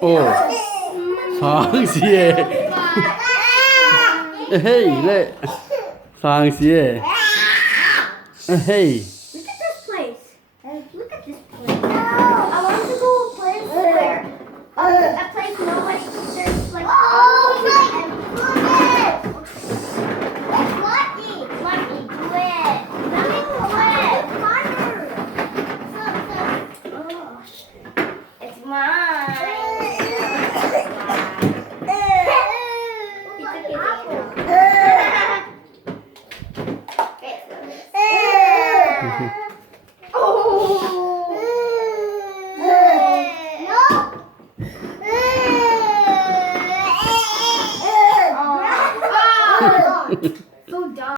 오, 상시에. 헤이, 래. 상시에. 헤이. Look at this place. Look at this place. I want to go a place where a place nobody there's like It's lucky. Lucky, do it. Let me do it. It's mine. So dumb.